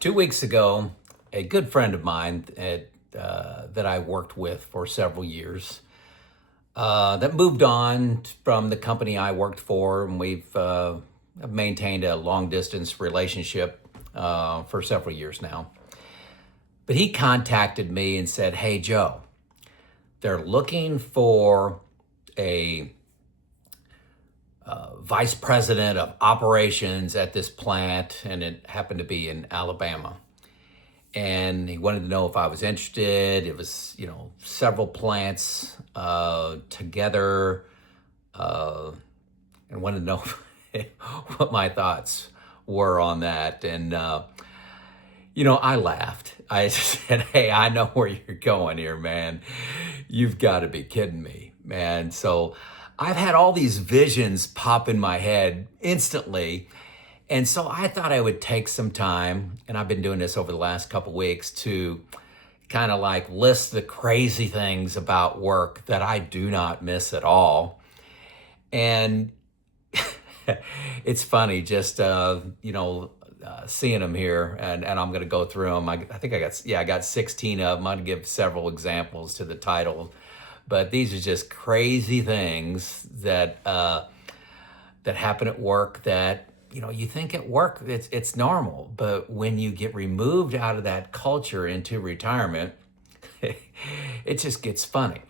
2 weeks ago, a good friend of mine that I worked with for several years that moved on from the company I worked for, and we've maintained a long distance relationship for several years now. But he contacted me and said, "Hey, Joe, they're looking for a vice president of operations at this plant," and it happened to be in Alabama. And he wanted to know if I was interested. It was, several plants together, and wanted to know what my thoughts were on that. And, I laughed. I said, "Hey, I know where you're going here, man. You've got to be kidding me, man." So I've had all these visions pop in my head instantly. And so I thought I would take some time, and I've been doing this over the last couple weeks, to kind of like list the crazy things about work that I do not miss at all. And it's funny just, seeing them here, and I'm going to go through them. I think I got 16 of them. I'm going to give several examples to the title. But these are just crazy things that happen at work that, you think at work it's normal, but when you get removed out of that culture into retirement, it just gets funny.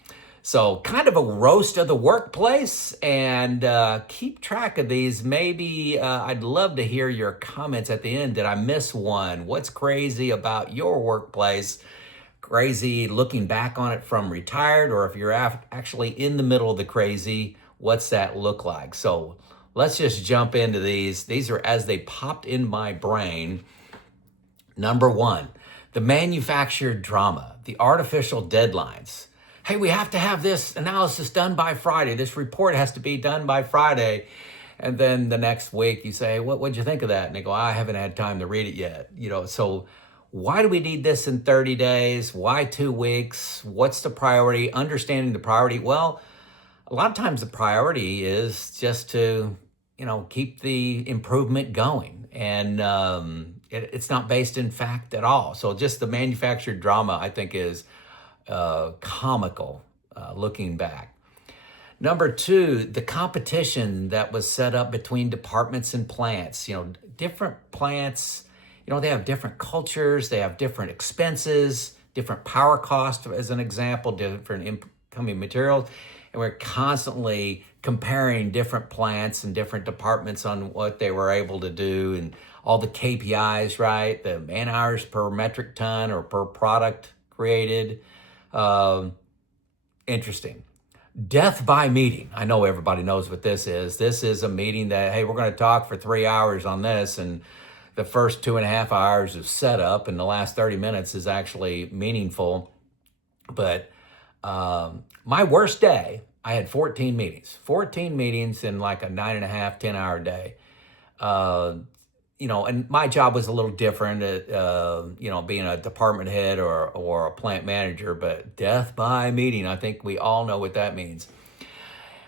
So kind of a roast of the workplace, and keep track of these. Maybe I'd love to hear your comments at the end. Did I miss one? What's crazy about your workplace? Crazy looking back on it from retired, or if you're actually in the middle of the crazy, what's that look like? So let's just jump into these. These are as they popped in my brain. Number one, the manufactured drama, the artificial deadlines. Hey, we have to have this analysis done by Friday. This report has to be done by Friday. And then the next week you say, what'd you think of that? And they go, "I haven't had time to read it yet." So why do we need this in 30 days? Why 2 weeks? What's the priority? Understanding the priority. Well, a lot of times the priority is just to, keep the improvement going. And it's not based in fact at all. So just the manufactured drama, I think, is comical looking back. Number two, the competition that was set up between departments and plants. Different plants, they have different cultures, they have different expenses, different power costs, as an example, different incoming materials. And we're constantly comparing different plants and different departments on what they were able to do, and all the KPIs, right? The man hours per metric ton or per product created. Interesting. Death by meeting. I know everybody knows what this is. This is a meeting that, hey, we're going to talk for 3 hours on this, and the first 2.5 hours is setup, and the last 30 minutes is actually meaningful. But my worst day, I had 14 meetings in like a 9.5, 10-hour day. And my job was a little different, being a department head or a plant manager, but death by meeting, I think we all know what that means.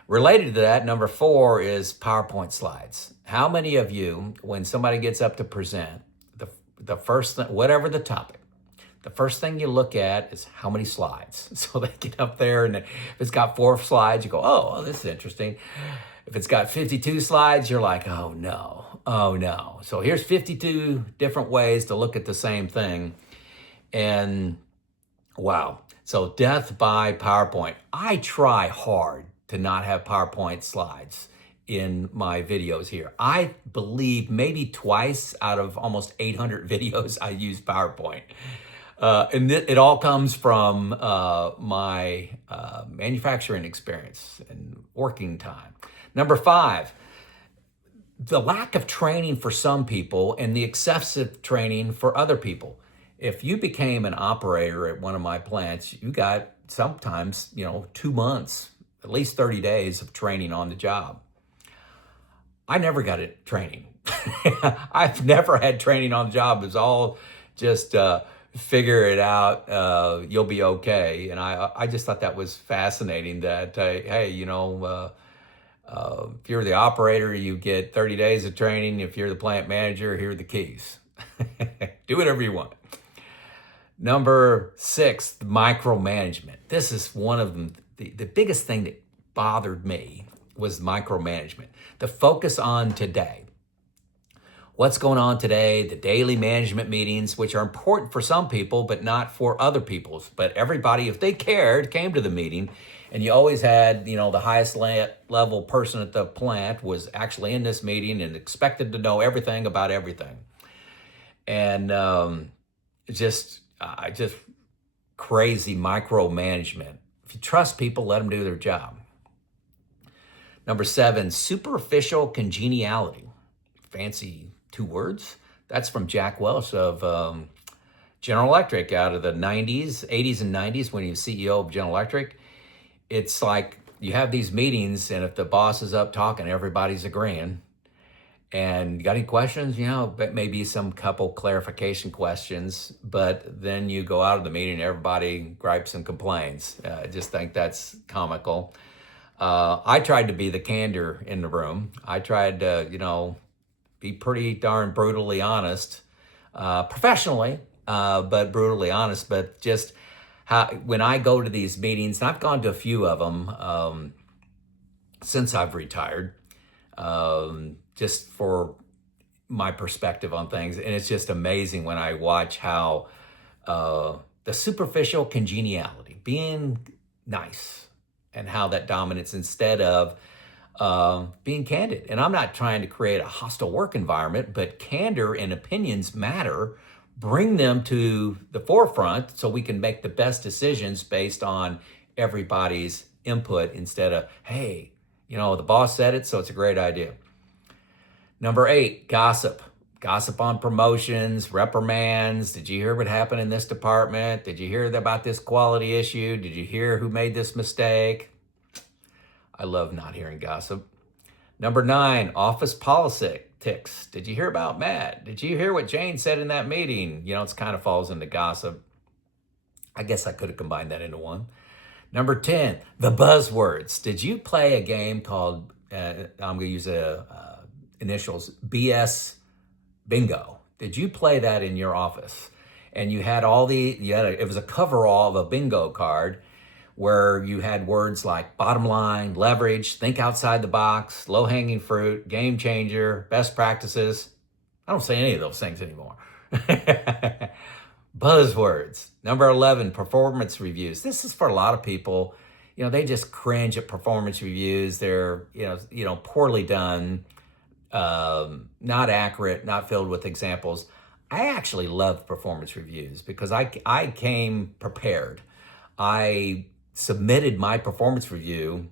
Related to that, number 4 is PowerPoint slides. How many of you, when somebody gets up to present, the first thing, whatever the topic, the first thing you look at is how many slides? So they get up there, and if it's got 4 slides, you go, oh, this is interesting. If it's got 52 slides, you're like, oh no. So here's 52 different ways to look at the same thing. And wow. So death by PowerPoint. I try hard to not have PowerPoint slides in my videos here. I believe maybe twice out of almost 800 videos I use PowerPoint. And it all comes from my manufacturing experience and working time. Number 5, the lack of training for some people and the excessive training for other people. If you became an operator at one of my plants, you got sometimes, 2 months, at least 30 days of training on the job. I never got it training. I've never had training on the job. It's all just figure it out, you'll be okay. And I just thought that was fascinating that, hey, if you're the operator, you get 30 days of training. If you're the plant manager, here are the keys. Do whatever you want. Number 6, micromanagement. This is one of them. The biggest thing that bothered me was micromanagement. The focus on today. What's going on today, the daily management meetings, which are important for some people, but not for other people. But everybody, if they cared, came to the meeting, and you always had, the highest level person at the plant was actually in this meeting and expected to know everything about everything. And just crazy micromanagement. If you trust people, let them do their job. Number 7, superficial congeniality. Fancy 2 words. That's from Jack Welch of General Electric out of the 80s and 90s when he was CEO of General Electric. It's like you have these meetings, and if the boss is up talking, everybody's agreeing. And you got any questions? Maybe some couple clarification questions, but then you go out of the meeting and everybody gripes and complains. I just think that's comical. I tried to be the candor in the room. I tried to, be pretty darn brutally honest, professionally, but brutally honest. But just when I go to these meetings, and I've gone to a few of them since I've retired, just for my perspective on things. And it's just amazing when I watch how the superficial congeniality, being nice, and how that dominates instead of being candid. And I'm not trying to create a hostile work environment, but candor and opinions matter. Bring them to the forefront so we can make the best decisions based on everybody's input instead of, hey, the boss said it, so it's a great idea. Number 8, gossip. Gossip on promotions, reprimands. Did you hear what happened in this department? Did you hear about this quality issue? Did you hear who made this mistake? I love not hearing gossip. Number 9, office politics. Did you hear about Matt? Did you hear what Jane said in that meeting? It kind of falls into gossip. I guess I could have combined that into one. Number 10, the buzzwords. Did you play a game called, I'm going to use initials, BS Bingo? Did you play that in your office? And you had it was a coverall of a bingo card where you had words like bottom line, leverage, think outside the box, low-hanging fruit, game changer, best practices. I don't say any of those things anymore. Buzzwords. Number 11, performance reviews. This is for a lot of people. They just cringe at performance reviews. They're, poorly done, not accurate, not filled with examples. I actually love performance reviews because I came prepared. I submitted my performance review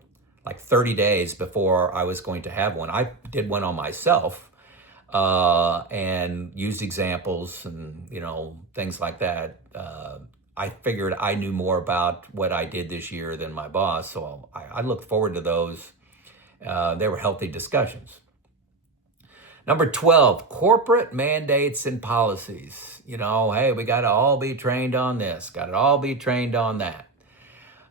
like 30 days before I was going to have one. I did one on myself and used examples and, things like that. I figured I knew more about what I did this year than my boss, so I look forward to those. They were healthy discussions. Number 12, corporate mandates and policies. Hey, we got to all be trained on this, got to all be trained on that.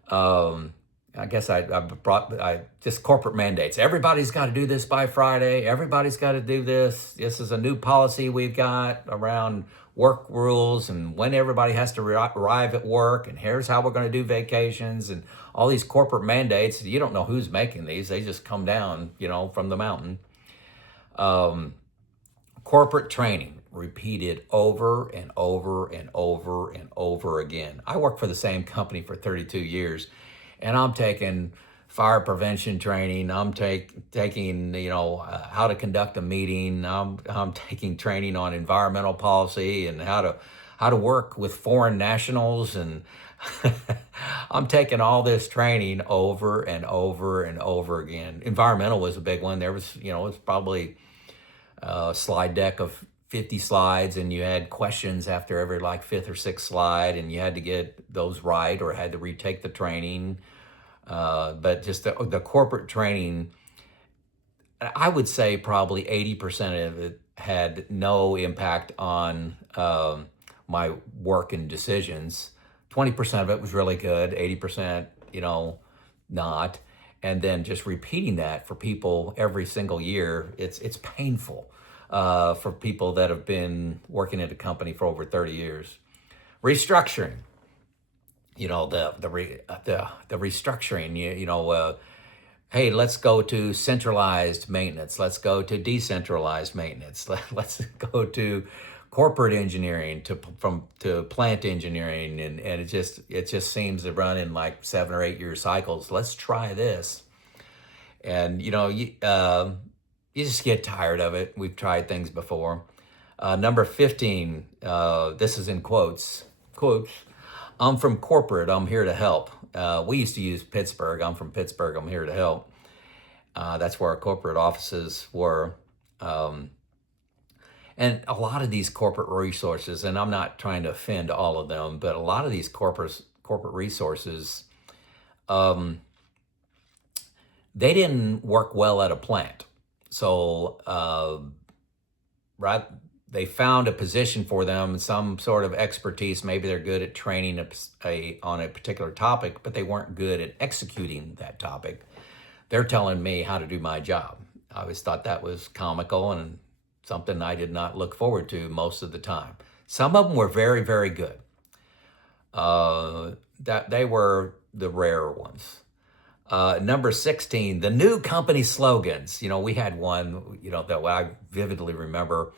I guess I just corporate mandates. Everybody's got to do this by Friday. Everybody's got to do this. This is a new policy we've got around work rules and when everybody has to arrive at work, and here's how we're going to do vacations and all these corporate mandates. You don't know who's making these. They just come down, from the mountain. Corporate training, repeated over and over and over and over again. I worked for the same company for 32 years, and I'm taking fire prevention training. I'm taking how to conduct a meeting. I'm taking training on environmental policy and how to work with foreign nationals, and I'm taking all this training over and over and over again. Environmental was a big one. There was, it was probably a slide deck of 50 slides, and you had questions after every fifth or sixth slide, and you had to get those right or had to retake the training. But just the corporate training, I would say probably 80% of it had no impact on my work and decisions. 20% of it was really good, 80%, not. And then just repeating that for people every single year, it's painful. for people that have been working at a company for over 30 years. Restructuring, the restructuring, hey, let's go to centralized maintenance. Let's go to decentralized maintenance. Let's go to corporate engineering to plant engineering, and it just seems to run in like 7 or 8 year cycles. Let's try this, and you just get tired of it. We've tried things before. Number 15. This is in quotes. I'm from corporate. I'm here to help. We used to use Pittsburgh. I'm from Pittsburgh. I'm here to help. That's where our corporate offices were. And a lot of these corporate resources, and I'm not trying to offend all of them, but a lot of these corporate resources, they didn't work well at a plant. So, they found a position for them, some sort of expertise. Maybe they're good at training on a particular topic, but they weren't good at executing that topic. They're telling me how to do my job. I always thought that was comical and something I did not look forward to most of the time. Some of them were very, very good. That they were the rarer ones. Number 16, the new company slogans. We had one, that I vividly remember.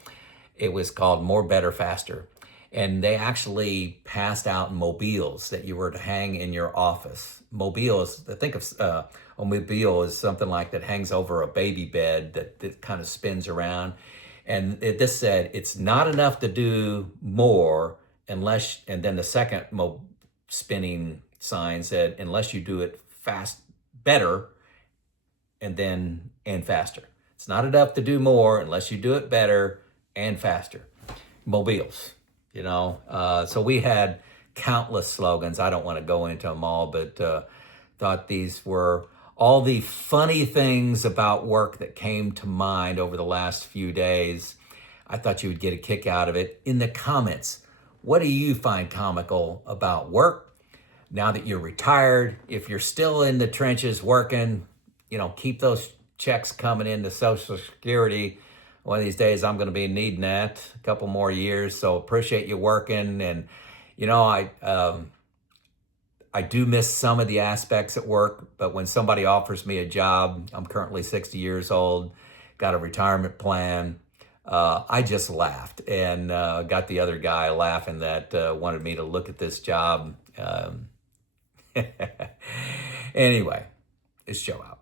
It was called More, Better, Faster. And they actually passed out mobiles that you were to hang in your office. Mobiles, think of a mobile as something like that hangs over a baby bed that kind of spins around. And this said, it's not enough to do more unless, and then the second spinning sign said, unless you do it better, and faster. It's not enough to do more unless you do it better and faster. Mobiles, so we had countless slogans. I don't want to go into them all, but thought these were all the funny things about work that came to mind over the last few days. I thought you would get a kick out of it. In the comments, what do you find comical about work now that you're retired? If you're still in the trenches working, keep those checks coming into Social Security. One of these days I'm going to be needing that a couple more years. So appreciate you working. And, I do miss some of the aspects at work, but when somebody offers me a job, I'm currently 60 years old, got a retirement plan, I just laughed and got the other guy laughing that wanted me to look at this job. Anyway, it's show out.